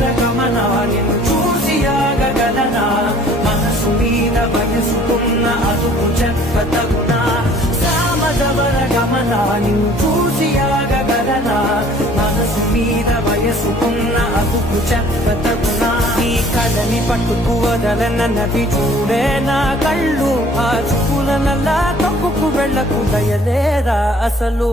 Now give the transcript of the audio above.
మదవర గమన నిన్ను చూసి ఆగగలనా మనసు మీద వయసుకున్న అదుపు చెప్పతగునా సామదవర గమన నిన్ను చూసి ఆగగలనా మనసు మీద వయసుకున్న అదుపు చెప్పతగునా నీ కళని పట్టుకు వదలనన్నవి చూడే నా కళ్ళు ఆ చుకుల నల్లా తప్పుకు వెళ్ళకు దయలేరా అసలు